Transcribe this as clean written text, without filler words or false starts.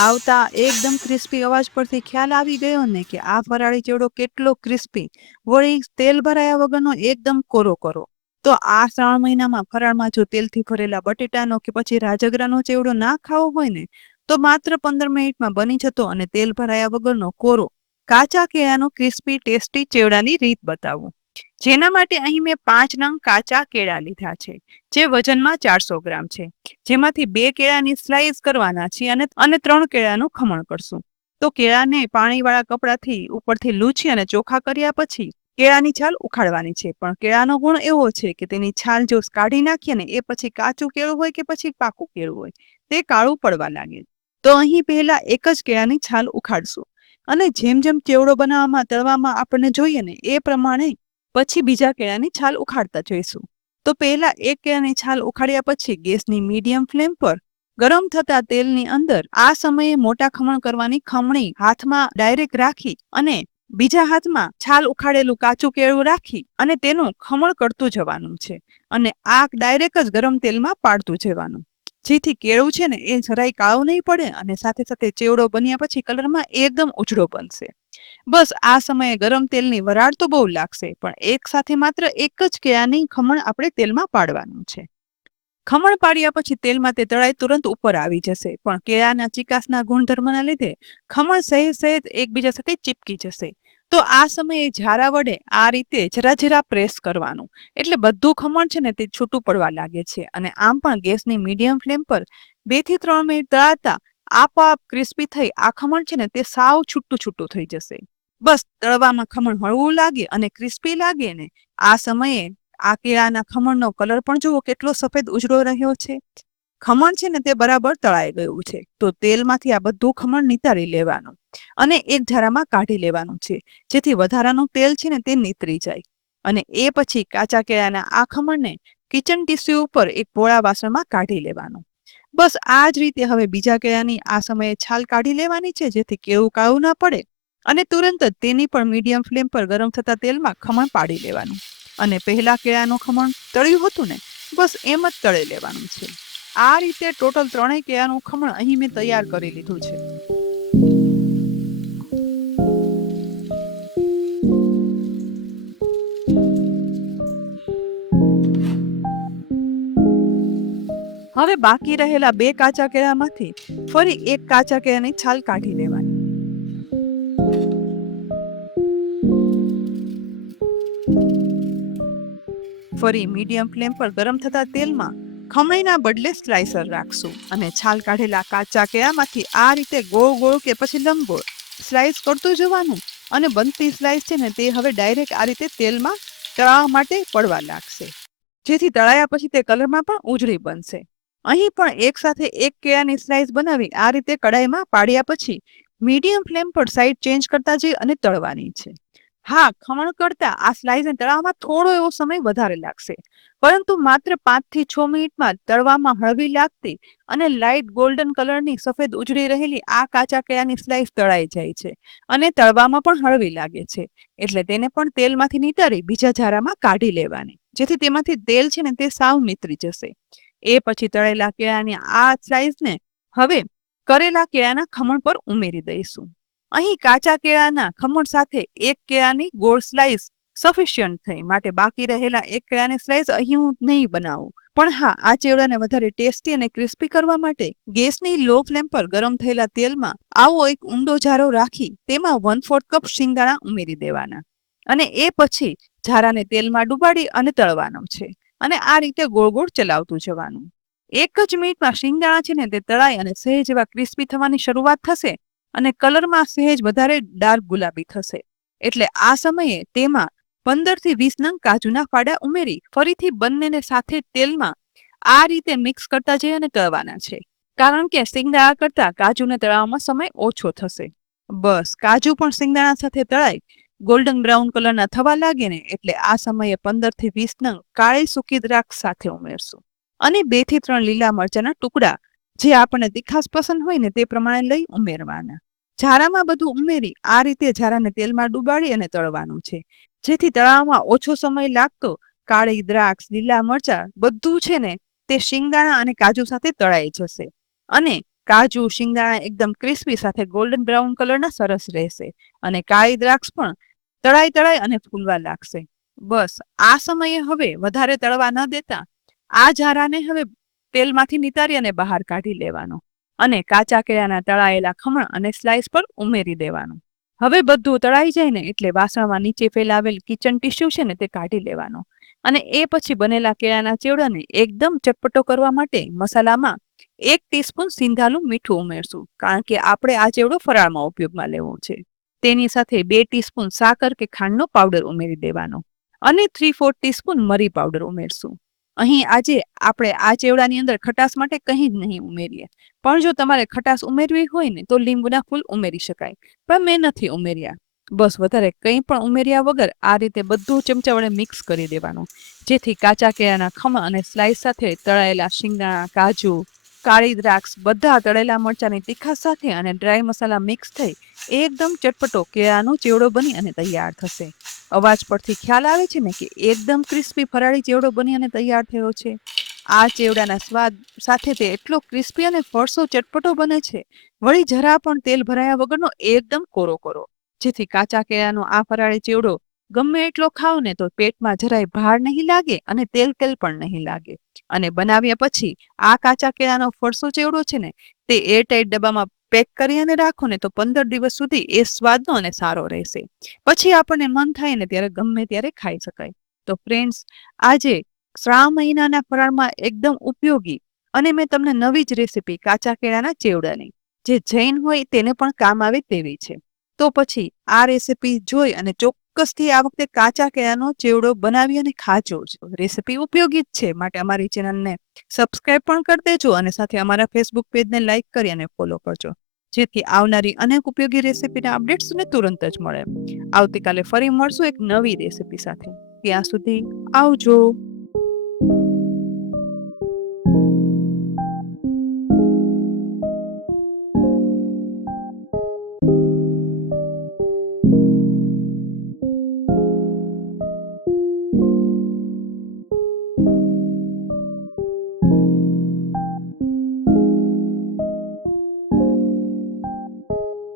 આવતા એકદમ ક્રિસ્પી અવાજ પરથી ખ્યાલ આવી ગયો ને કે આ ફરાળી ચેવડો કેટલો ક્રિસ્પી, વળી તેલ ભરાયા વગરનો એકદમ કોરો કરો. તો આ શ્રાવણ મહિનામાં ફરાળમાં જો તેલથી ભરેલા બટેટાનો કે પછી રાજગરાનો ચેવડો ના ખાવો હોય ને, તો માત્ર 15 મિનિટમાં બની જતો અને તેલ ભરાયા વગરનો કોરો કાચા કેળાનો ક્રિસ્પી ટેસ્ટી ચેવડાની રીત બતાવું. જેના માટે અહીં મેં 5 નંગ કાચા કેળા લીધા છે, જે વજનમાં 400 ગ્રામ છે. જેમાંથી 2 કેળાની સ્લાઇસ કરવાના છે અને 3 કેળાનું ખમણ કરશું. તો કેળાને પાણીવાળા કપડાથી ઉપરથી લૂછી અને ચોખ્ખા કર્યા પછી કેળાની છાલ ઉખાડવાની છે. પણ કેળાનો ગુણ એવો છે કે તેની છાલ જો કાઢી નાખીએ ને એ પછી કાચું કેળું હોય કે પછી પાકું કેળું હોય તે કાળું પડવા લાગે. તો અહીં પહેલા એક જ કેળાની છાલ ઉખાડશું અને જેમ જેમ ચેવડો બનાવવામાં તળવામાં આપણને જોઈએ ને એ પ્રમાણે પછી બીજા કેળાની છાલ ઉખાડતા જઈશું. તો પહેલા એક કેળાની છાલ ઉખાડ્યા પછી ગેસની મીડિયમ ફ્લેમ પર ગરમ થતા તેલની અંદર આ સમયે મોટા ખમણ કરવાની ખમણી હાથમાં ડાયરેક્ટ રાખી અને બીજા હાથમાં છાલ ઉખાડેલું કાચું કેળું રાખી અને તેનું ખમણ કરતું જવાનું છે અને આ ડાયરેક્ટ જ ગરમ તેલમાં પાડતું જવાનું, જેથી કેળું છે ને એ જરાય કાળું નહીં પડે અને સાથે સાથે ચેવડો બન્યા પછી કલરમાં એકદમ ઉજળો બનશે. બસ આ સમયે ગરમ તેલની વરાળ તો બહુ લાગશે, પણ એક સાથે માત્ર એક જ કેળાની ખમણ આપણે તેલમાં પાડવાનું છે. ખમણ પાડ્યા પછી તેલમાં તે તળાઈ તુરંત ઉપર આવી જશે, પણ કેળાના ચીકાસના ગુણધર્મના લીધે ખમણ સહેજ સહેજ એકબીજા સાથે ચીપકી જશે. તો આ સમયે ઝારા વડે આ રીતે જરા જરા પ્રેસ કરવાનું, એટલે બધું ખમણ છે ને તે છૂટું પડવા લાગે છે. અને આમ પણ ગેસની મીડિયમ ફ્લેમ પર 2 થી 3 મિનિટ તળાતા આપોઆપ ક્રિસ્પી થઈ આ ખમણ છે ને તે સાવ છૂટું છૂટું થઈ જશે. બસ તળવામાં ખમણ હળવું લાગે અને ક્રિસ્પી લાગે ને આ સમયે આ કેળાના ખમણનો કલર પણ જુઓ કેટલો સફેદ ઉજળો રહ્યો છે. ખમણ છે ને તે બરાબર તળાઈ ગયું છે. તો તેલમાંથી આ બધું ખમણ નિતારી લેવાનું અને એક ઝારામાં કાઢી લેવાનું છે, જેથી વધારાનું તેલ છે ને તે નીતરી જાય. અને એ પછી કાચા કેળાના આ ખમણને કિચન ટીસ્યુ ઉપર એક પોળા વાસણમાં કાઢી લેવાનું. બસ આ જ રીતે હવે બીજા કેળાની આ સમયે છાલ કાઢી લેવાની છે, જેથી કેળું કાળું ના પડે અને તુરંત જ તેની પણ મીડિયમ ફ્લેમ પર ગરમ થતા તેલમાં ખમણ પાડી લેવાનું. અને પહેલા કેળાનું ખમણ તળ્યું હતું ને બસ એમ જ તળી લેવાનું છે. આ રીતે ટોટલ 3 કેળાનું ખમણ અહીં મેં તૈયાર કરી લીધું છે. હવે બાકી રહેલા 2 કાચા કેળામાંથી ફરી એક કાચા કેળાની છાલ કાઢી લેવાની. ફરી મીડિયમ ફ્લેમ પર ગરમ થતા તેલમાં ખમણીના બદલે સ્લાઇસર રાખશું અને છાલ કાઢેલા કાચા કેળામાંથી આ રીતે ગોળ ગોળ કે પછી લંબગોળ સ્લાઇસ કરતું જવાનું. અને બનતી સ્લાઇસ છે ને તે હવે ડાયરેક્ટ આ રીતે તેલમાં તળાવવા માટે પડવા લાગશે, જેથી તળાયા પછી તે કલરમાં પણ ઉજળી બનશે. અહીં પણ એક સાથે એક કેળાની સ્લાઇસ બનાવી આ રીતે કડાઈમાં પાડ્યા પછી મીડિયમ ફ્લેમ પર સાઈડ ચેન્જ કરતા જઈ અને તળવાની છે. હા, ખમણ કરતા આ સ્લાઇસને તળવામાં થોડો એવો સમય વધારે લાગશે, પરંતુ માત્ર 5 થી 6 મિનિટમાં તળવામાં હળવી લાગતી અને લાઇટ ગોલ્ડન કલરની સફેદ ઉજળી રહેલી આ કાચા કેળાની સ્લાઇસ તળાઈ જાય છે અને તળવામાં પણ હળવી લાગે છે. એટલે તેને પણ તેલમાંથી નીતારી બીજા ઝારામાં કાઢી લેવાની, જેથી તેમાંથી તેલ છે ને તે સાવ નીતરી જશે. એ પછી તળેલા કેળાની આ સ્લાઇસને હવે કરેલા કેળાના ખમણ પર ઉમેરી દઈશું. અહીં કાચા કેળાના ખમણ સાથે એક કેળાની ગોળ સ્લાઇસ સફિશિયન્ટ થઈ માટે બાકી રહેલા એક કેળાની સ્લાઇસ અહીં હું નહીં બનાવું. પણ હા, આ ચેવડાને વધારે ટેસ્ટી અને ક્રિસ્પી કરવા માટે ગેસની લો ફ્લેમ પર ગરમ થયેલા તેલમાં આવો એક ઊંડો ઝારો રાખી તેમાં 1/4 કપ શિંગદાણા ઉમેરી દેવાના અને એ પછી ઝારાને તેલમાં ડુબાડી અને તળવાનો છે અને આ રીતે ગોળ ગોળ ચલાવતું જવાનું. 1 જ મિનિટમાં શિંગદાણા છે ને તે તળાઈ અને સહેજ એવા ક્રિસ્પી થવાની શરૂઆત થશે અને કલરમાં સહેજ વધારે ડાર્ક ગુલાબી થશે. એટલે આ સમયે તેમાં 15 થી 20 નંગ કાજુના ફાડા ઉમેરી ફરીથી બંનેને સાથે તેલમાં આ રીતે મિક્સ કરતા જઈ અને તળવાના છે, કારણ કે શિંગદાણા કરતા કાજુને તળવામાં સમય ઓછો થશે. બસ કાજુ પણ શિંગદાણા સાથે તળાઈ ગોલ્ડન બ્રાઉન કલરના થવા લાગે ને એટલે આ સમયે 15 થી 20 નંગ કાળી સૂકી દ્રાક્ષ સાથે ઉમેરશું અને 2 થી 3 લીલા મરચાના ટુકડા જે આપણને તીખાસ પસંદ હોય ને તે પ્રમાણે લઈ ઉમેરવાના. ઝારામાં બધું ઉમેરી આ રીતે ઝારાને તેલમાં ડુબાડી અને તળવાનું છે, જેથી તળાવમાં ઓછો સમય લાગતો કાળી દ્રાક્ષ, લીલા મરચા બધું છે ને તે શિંગદાણા અને કાજુ સાથે તળાઈ જશે અને કાજુ શિંગદાણા એકદમ ક્રિસ્પી સાથે ગોલ્ડન બ્રાઉન કલરના સરસ રહેશે અને કાળી દ્રાક્ષ પણ તળાઈ અને ફૂલવા લાગશે. બસ આ સમયે હવે વધારે તળવા ન દેતા આ ઝારાને હવે તેલમાંથી નિતારી અને બહાર કાઢી લેવાનો અને કાચા કેળાના તળાયેલા ખમણ અને સ્લાઇસ પર ઉમેરી દેવાનું. હવે બધું તળાઈ જાય ને એટલે વાસણમાં નીચે ફેલાવેલ કિચન ટીશ્યુ છે ને તે કાઢી લેવાનો અને એ પછી બનેલા કેળાના ચેવડાને એકદમ ચટપટો કરવા માટે મસાલામાં 1 ટીસ્પૂન સિંધાલું મીઠું ઉમેરશું, કારણ કે આપણે આ ચેવડો ફરાળમાં ઉપયોગમાં લેવો છે. તેની સાથે 2 ટીસ્પૂન સાકર કે ખાંડનો પાવડર ઉમેરી દેવાનો અને 3/4 ટીસ્પૂન મરી પાવડર ઉમેરશું. અહીં આજે આપણે આ ચેવડાની અંદર ખટાશ માટે કંઈ જ નહીં ઉમેરીએ, પણ જો તમારે ખટાશ ઉમેરવી હોય ને તો લીંબુના ફૂલ ઉમેરી શકાય, પણ મેં નથી ઉમેર્યા. બસ વધારે કંઈ પણ ઉમેર્યા વગર આ રીતે બધું ચમચા વડે મિક્સ કરી દેવાનું, જેથી કાચા કેળાના ખમણ અને સ્લાઇસ સાથે તળાયેલા શિંગદાણા, કાજુ, કાળી દ્રાક્ષ, બધા તળેલા મરચાંની તીખાશ સાથે અને ડ્રાય મસાલા મિક્સ થઈ એકદમ ચટપટો કેળાનો ચેવડો બની અને તૈયાર થશે. અવાજ પરથી ખ્યાલ આવે છે ને કે એકદમ ક્રિસ્પી ફરાળી ચેવડો બની અને તૈયાર થયો છે. આ ચેવડાના સ્વાદ સાથે તે એટલો ક્રિસ્પી અને ફરસો ચટપટો બને છે, વળી જરા પણ તેલ ભરાયા વગરનો એકદમ કોરો, જેથી કાચા કેળાનો આ ફરાળી ચેવડો ગમે એટલો ખાવ ને તો પેટમાં જરાય ભાર નહીં લાગે અને તેલ પણ નહીં લાગે. અને બનાવ્યા પછી આ કાચા કેળાનો ફરસો ચેવડો છે ને તે એરટાઇટ ડબ્બામાં પેક કરી અને રાખો ને તો 15 દિવસ સુધી એ સ્વાદનો અને સારો રહેશે. પછી આપણને મન થાય ને ત્યારે ગમે ત્યારે ખાઈ શકાય. તો ફ્રેન્ડ્સ, આજે શ્રાવણ મહિનાના ફરાળમાં એકદમ ઉપયોગી અને મેં તમને નવી જ રેસીપી કાચા કેળાના ચેવડાની, જે જૈન હોય તેને પણ કામ આવે તેવી છે. તો પછી આ રેસીપી જોઈ અને ચોક્કસથી આ વખતે કાચા કેળાનો ચેવડો બનાવી અને ખાજો. રેસીપી ઉપયોગી જ છે, માટે અમારી ચેનલને સબસ્ક્રાઇબ પણ કરી દેજો અને સાથે અમારા ફેસબુક પેજને લાઇક કરી અને ફોલો કરજો, જેથી આવનારી અનેક ઉપયોગી રેસીપીના અપડેટ્સ ને તુરંત જ મળે. આવતીકાલે ફરી મળશું એક નવી રેસીપી સાથે. ત્યાં સુધી આવજો.